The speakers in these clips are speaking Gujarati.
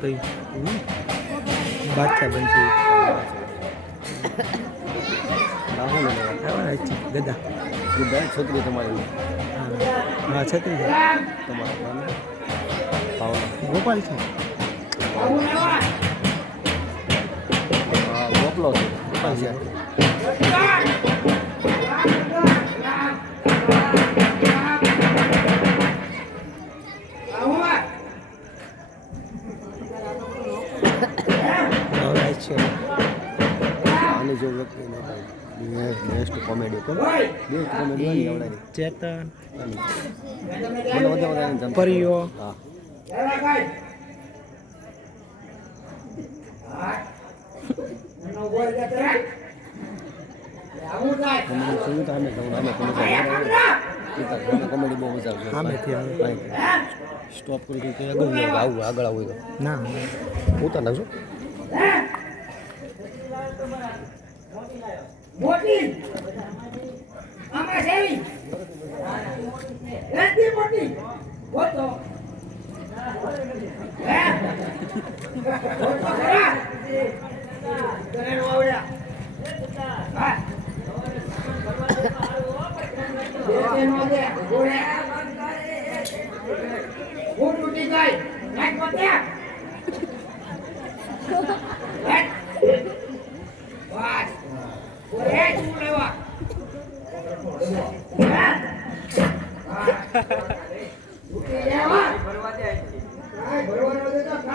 ભાઈ બાદશાહ બનશે ગદા ગદા છોકરી તમારી. હા. છોકરી તમારા ગોપાલ છે. ગોપલો છે. ગોપાલ છે. છે. આની જો વ્યક્તિ બેસ્ટ કોમેડી કરો બેસ્ટ કોમેડી ચેતન પરિયો. હા. કોમેડી બહુ મજા આવે. સ્ટોપ કરી આગળ આવું આગળ આવું ના. હું તો નાખશું મોટી. આમાં સેવી. નથી મોટી. હોતો હે? હોતો ખરા.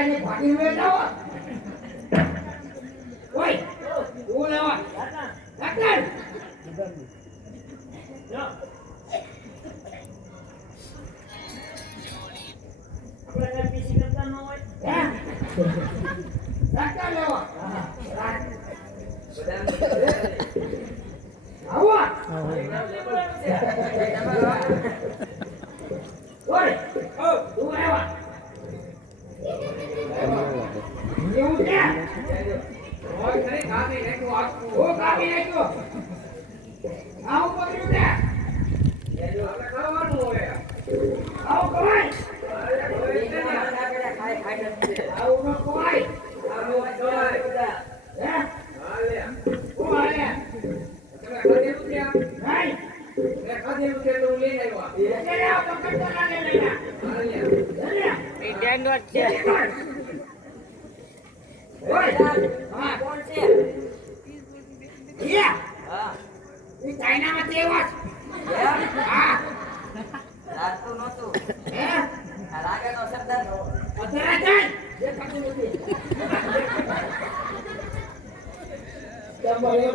એને ભાગી મે જાવ ઓય તું લેવા? ડોક્ટર? આપણે પીસી કરતા ન હોય ડોક્ટર લેવા? આવો. આવો હા રાગે નો શબ્દ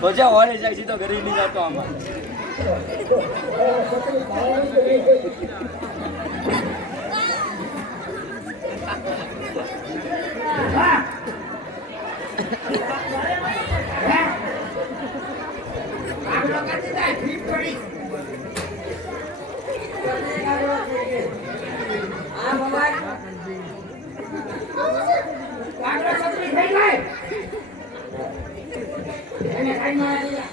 ભજા વાળે જાય છે તો ઘરે નહીં જતો આમાં. આ ભગવાન anh mai đi ạ.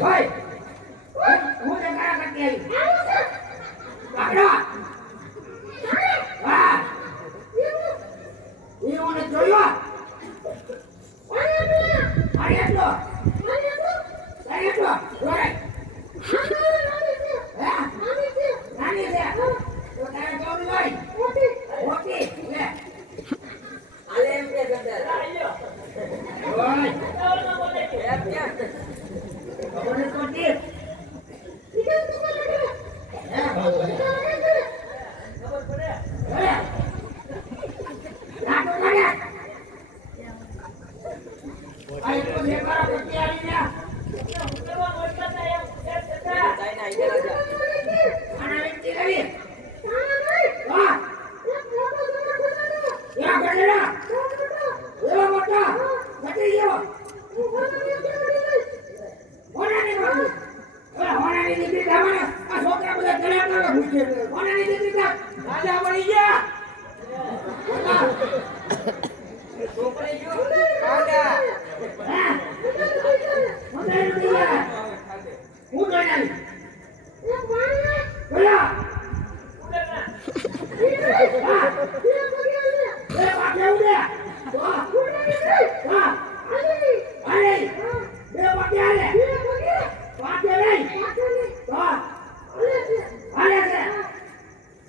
は。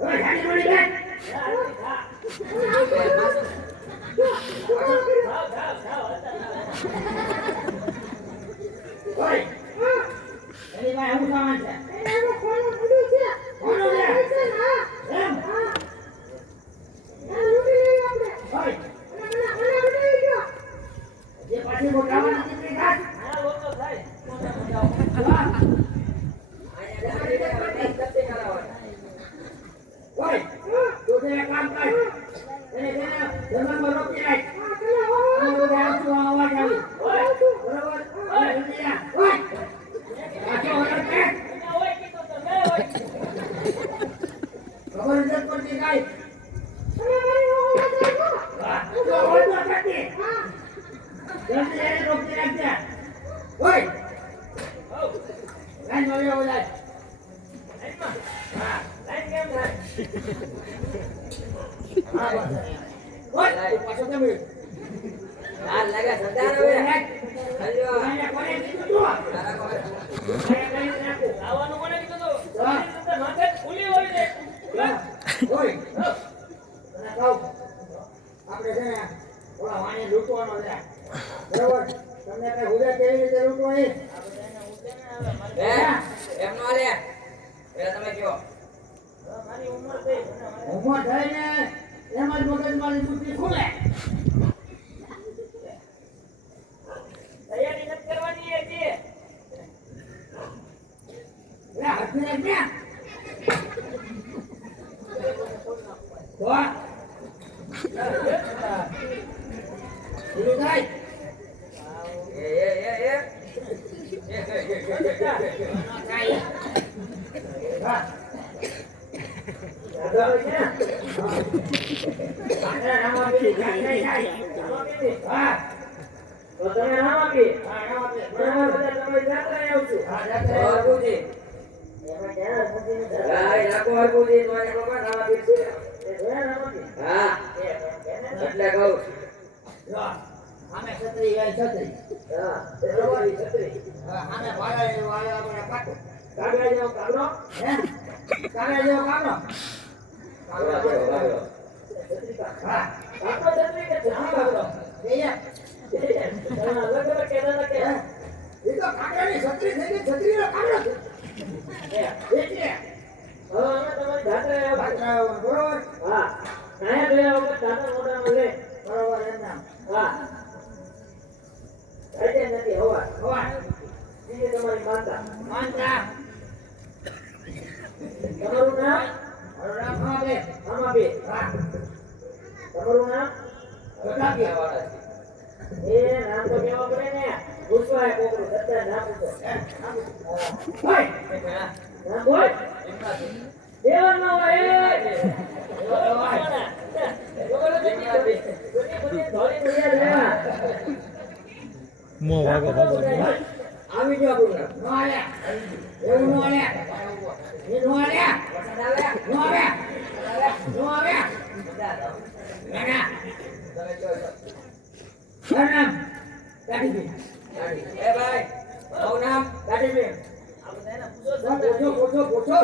喂，干？喂，赶紧把人武上去。એટલે કહું અમે છત્રી એ છત્રી હા છત્રી હા અમે વાળા વાળા આપણે કાઢો કાઢવા જાવ કાઢો હે બરોબર હા. વખત mua vào của bác rồi আমি যাব না নয়া এ নয়া এ নয়া নয়া নয়া নানা নানা কাটি দে এ ভাই આવું નામ લાઠી બેન. પૂછો પૂછો પૂછો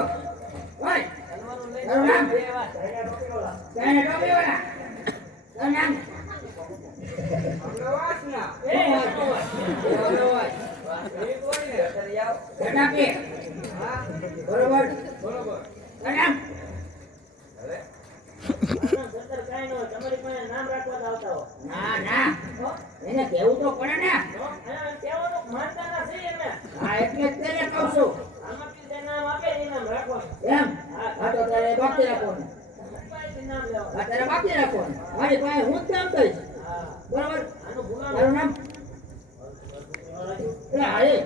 બરોબર? પછી